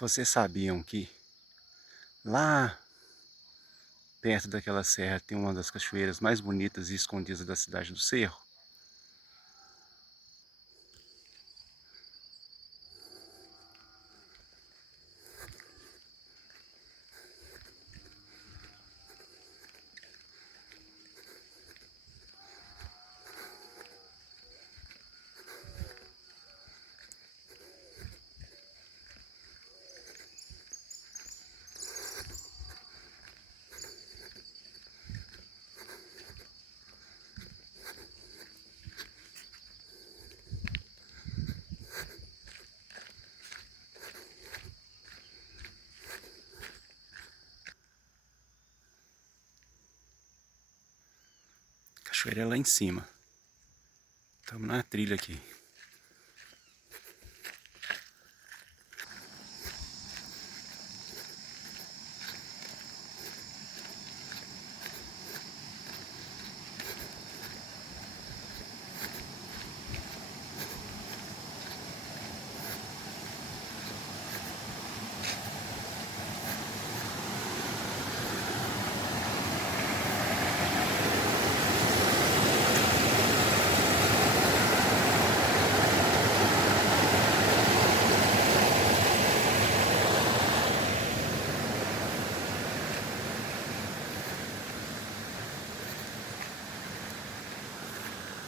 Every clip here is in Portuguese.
Vocês sabiam que lá perto daquela serra tem uma das cachoeiras mais bonitas e escondidas da cidade do Cerro? A cachoeira é lá em cima. Estamos na trilha aqui.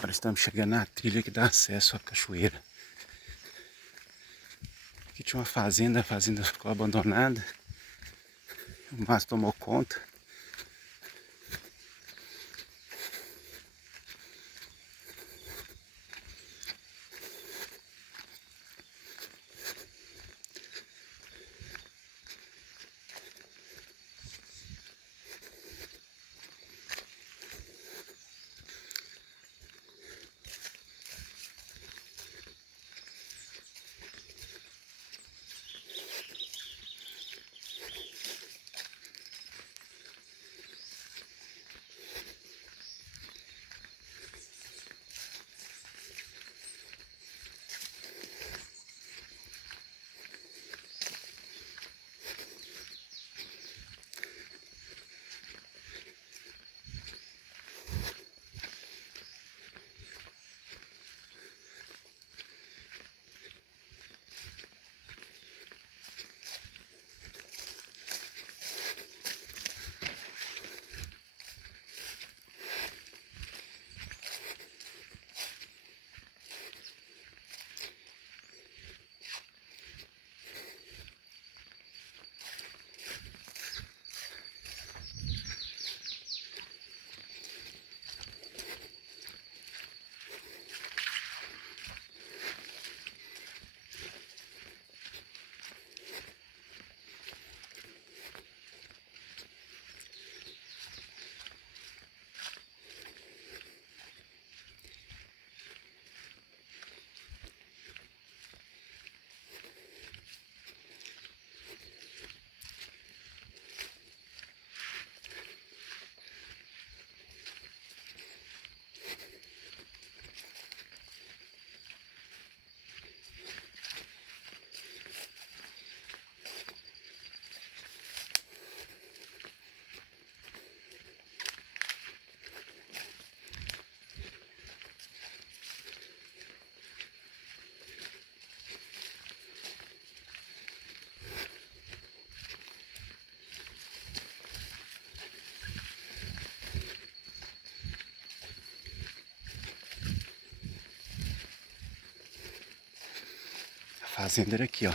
Agora estamos chegando na trilha que dá acesso à cachoeira. Aqui tinha uma fazenda, a fazenda ficou abandonada. O mato tomou conta. A fazenda era aqui, ó.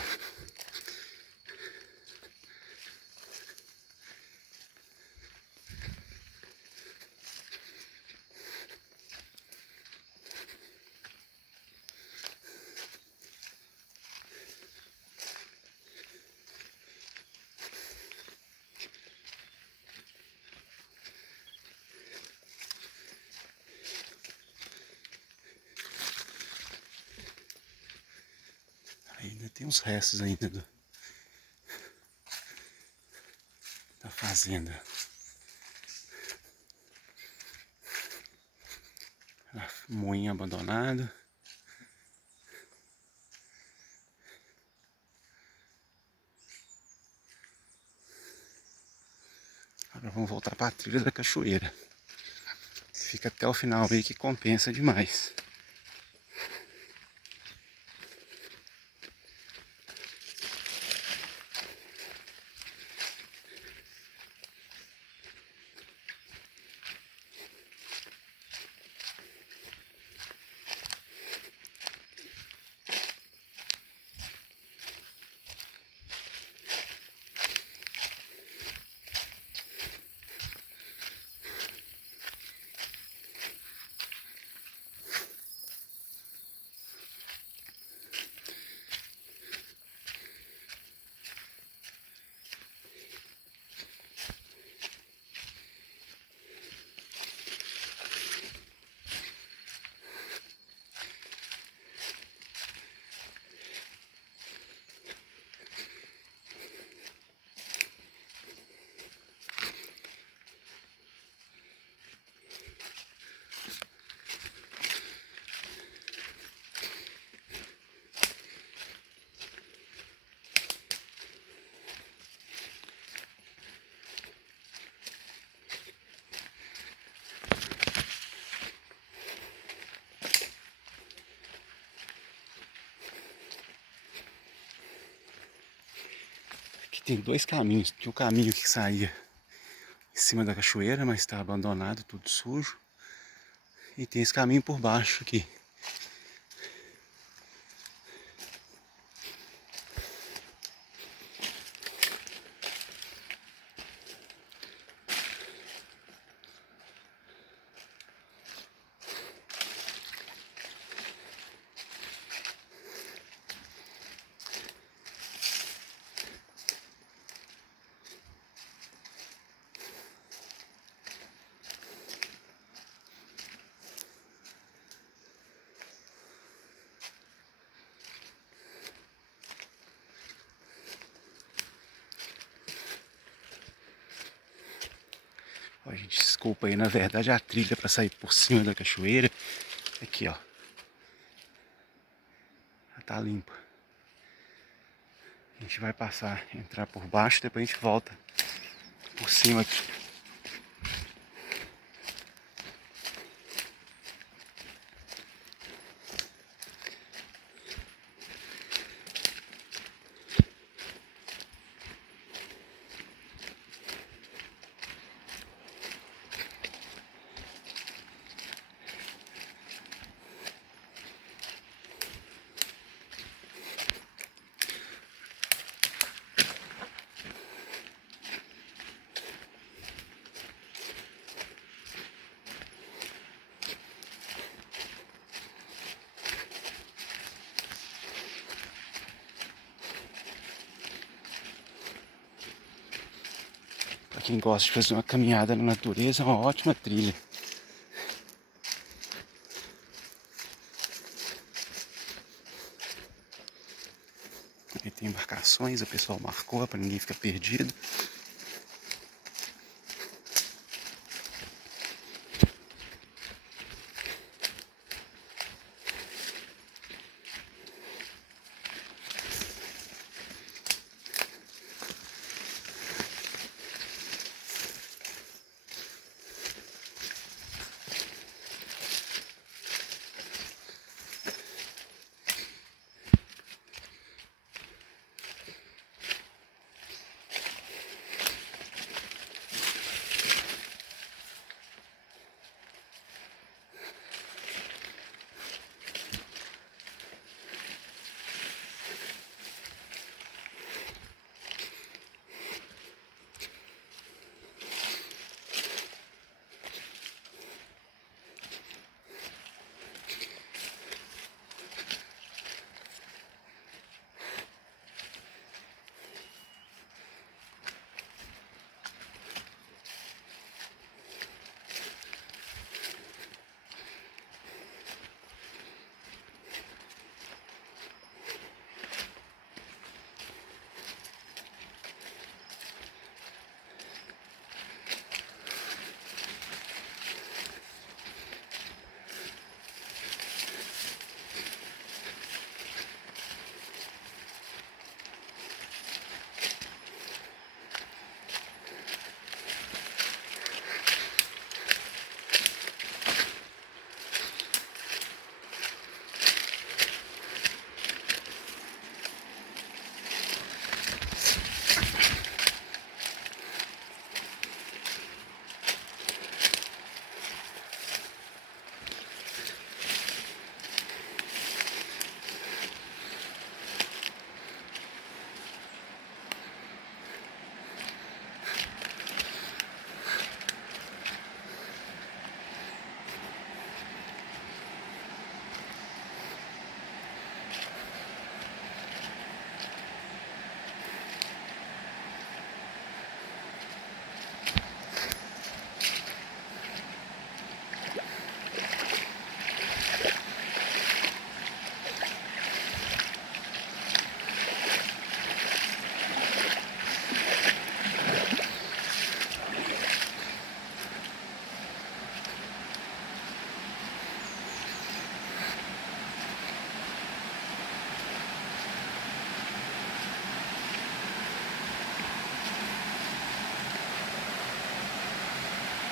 Ainda tem uns restos ainda da fazenda. Moinho abandonado. Agora vamos voltar para a trilha da cachoeira. Fica até o final aí que compensa demais. Aqui tem dois caminhos. Tinha o caminho que saía em cima da cachoeira, mas está abandonado, tudo sujo. E tem esse caminho por baixo aqui. Ó, gente, desculpa aí, na verdade a trilha para sair por cima da cachoeira, aqui ó, já tá limpa. A gente vai passar, entrar por baixo, depois a gente volta por cima aqui. Para quem gosta de fazer uma caminhada na natureza, é uma ótima trilha. Aqui tem embarcações, o pessoal marcou para ninguém ficar perdido.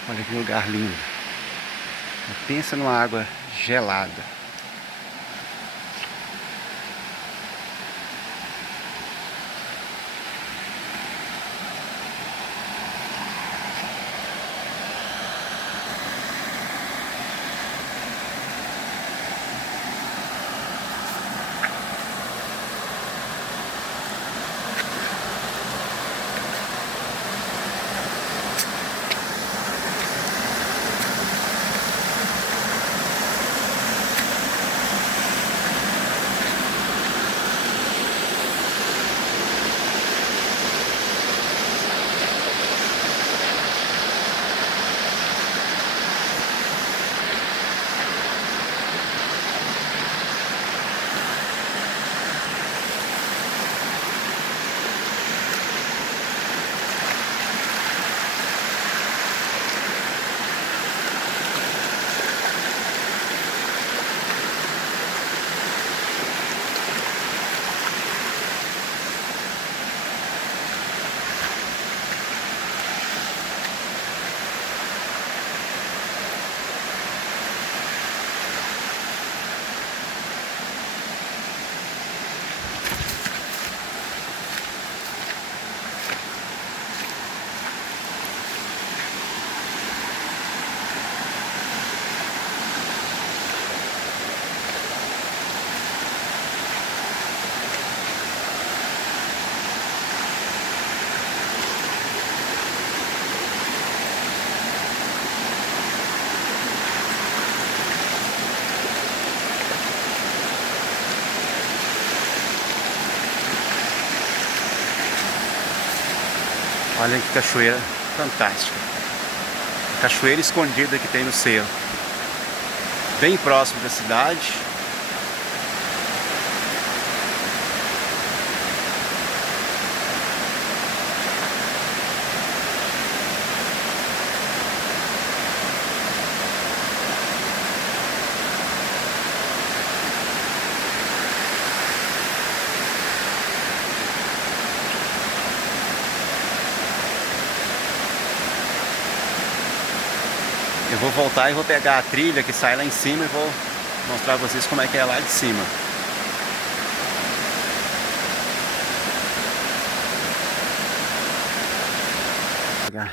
Olha que lugar lindo. Pensa numa água gelada. Olha que cachoeira fantástica. Cachoeira escondida que tem no cerro. Bem próximo da cidade. Eu vou voltar e vou pegar a trilha que sai lá em cima e vou mostrar pra vocês como é que é lá de cima. Agora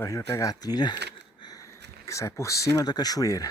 a gente vai pegar a trilha que sai por cima da cachoeira.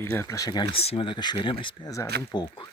trilha para chegar em cima da cachoeira é mais pesada um pouco.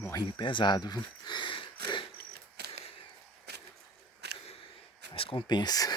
Morrinho pesado, viu? Mas compensa.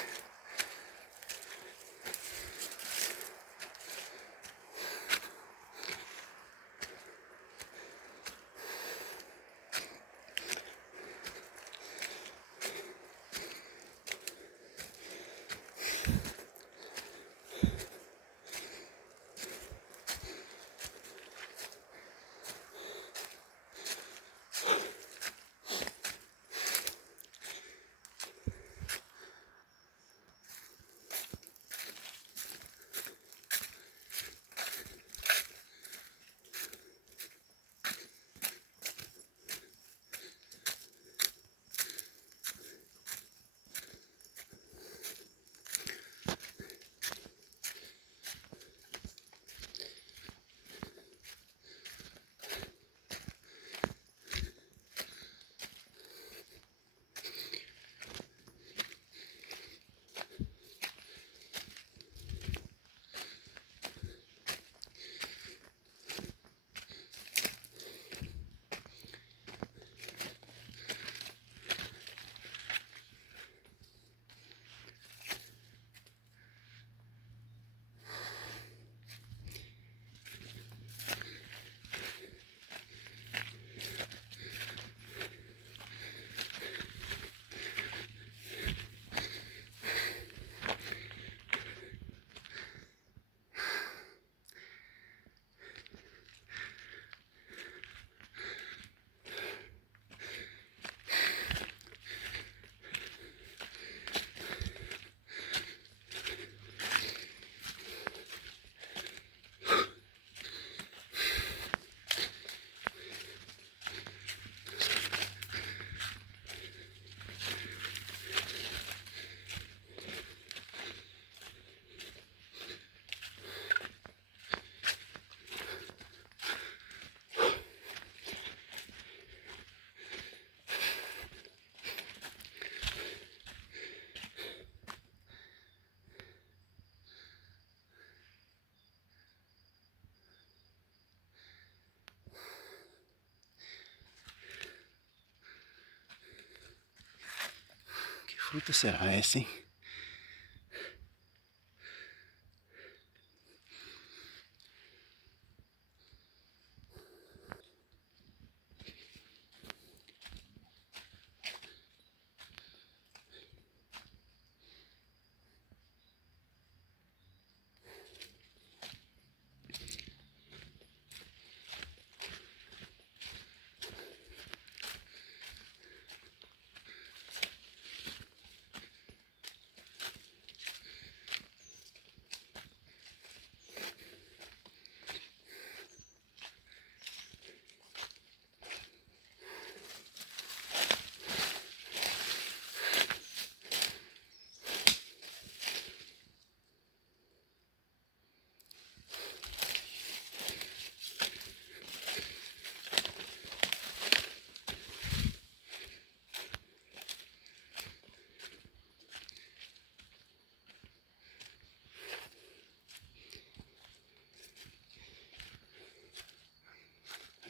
Que fruta será essa, hein?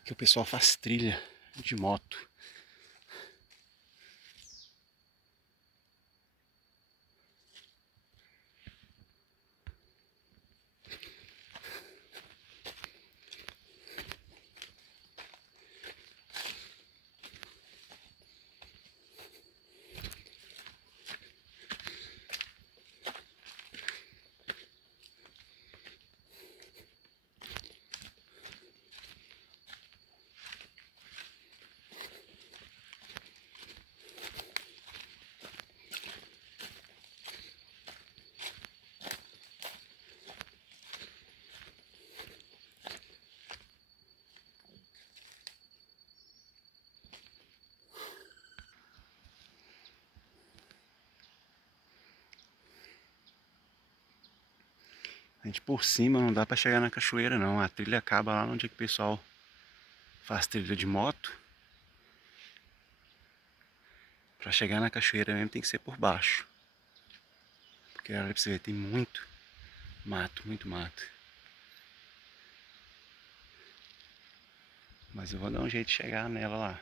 que o pessoal faz trilha de moto. A gente por cima não dá pra chegar na cachoeira não, a trilha acaba lá onde é que o pessoal faz trilha de moto. Pra chegar na cachoeira mesmo tem que ser por baixo. Porque olha pra você ver, tem muito mato, muito mato. Mas eu vou dar um jeito de chegar nela lá.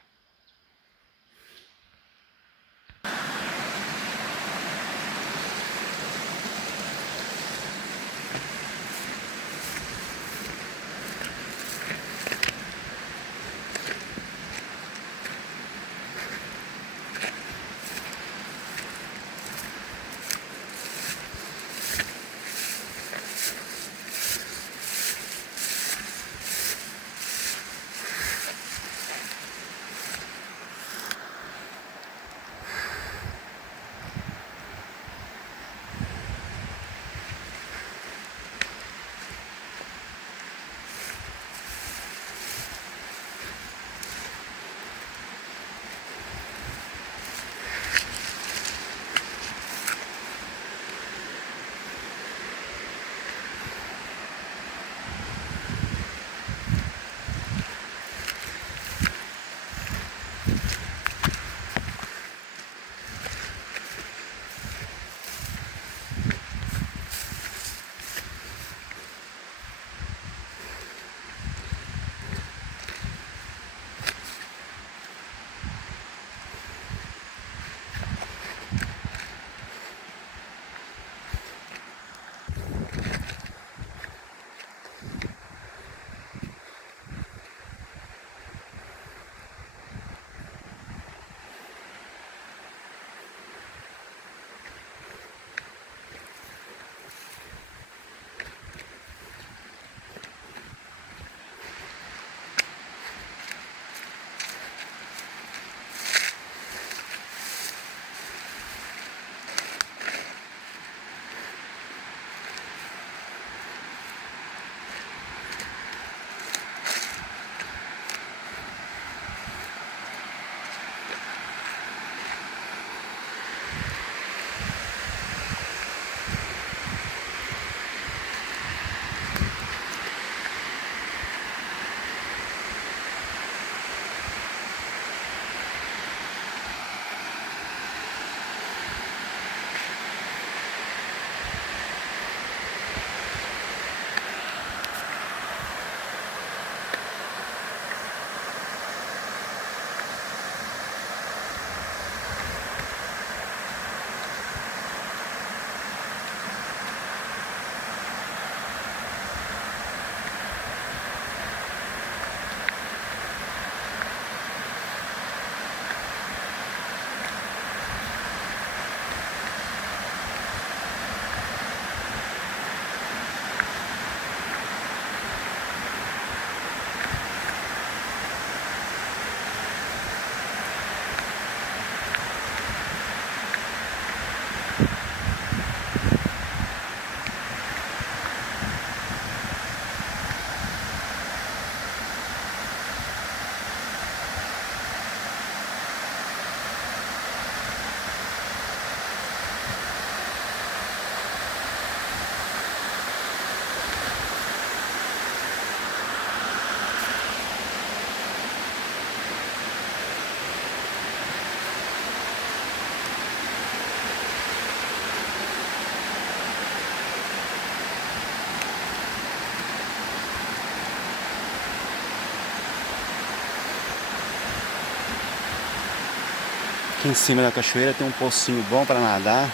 Aqui em cima da cachoeira tem um pocinho bom para nadar.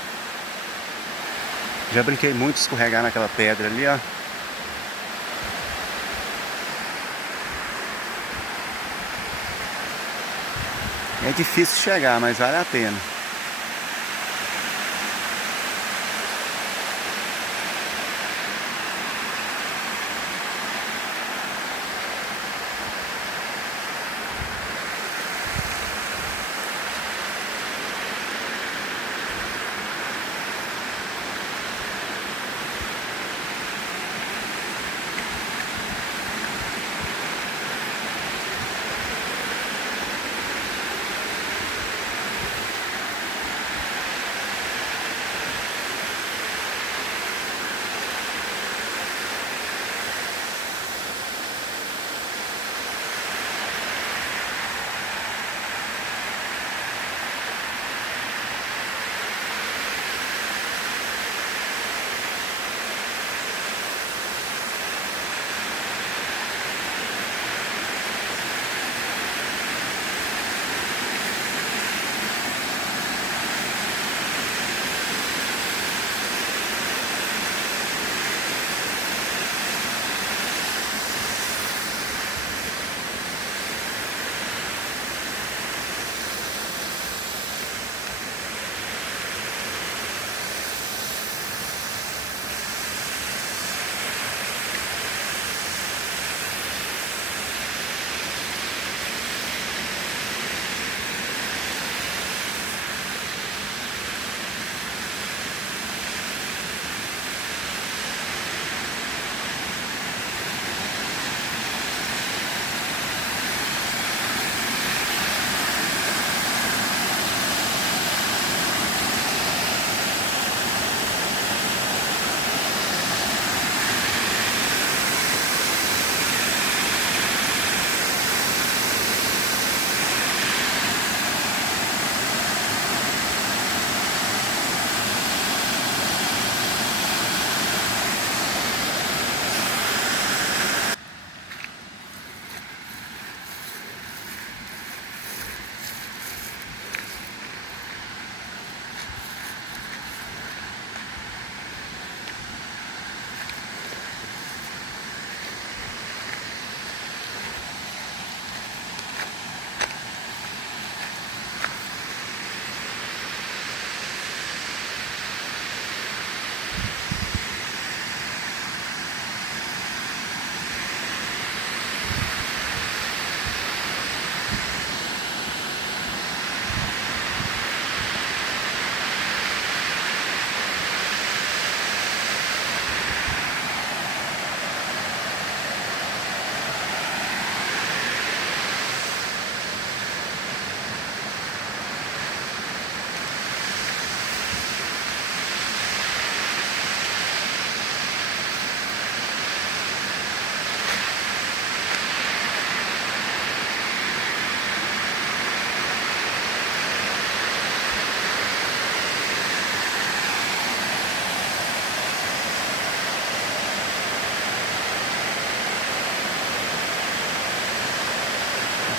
Já brinquei muito de escorregar naquela pedra ali, ó. É difícil chegar, mas vale a pena.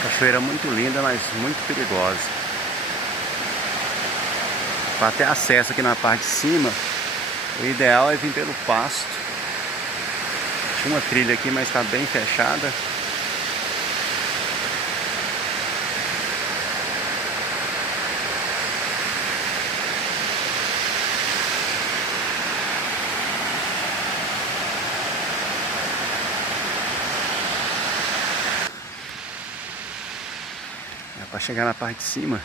Cachoeira muito linda, mas muito perigosa. Para ter acesso aqui na parte de cima, o ideal é vir pelo pasto. Tinha uma trilha aqui, mas está bem fechada. Para chegar na parte de cima,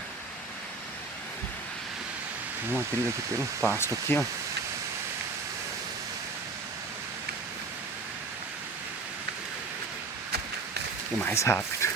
tem uma trilha aqui pelo pasto aqui, ó. E mais rápido.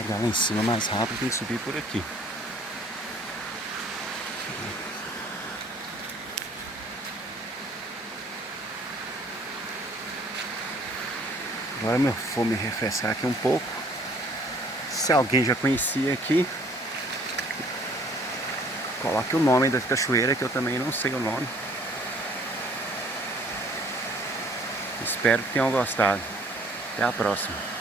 Chegar lá em cima mais rápido tem que subir por aqui. Agora eu vou me refrescar aqui um pouco. Se alguém já conhecia aqui, coloque o nome da cachoeira, que eu também não sei o nome. Espero que tenham gostado. Até a próxima.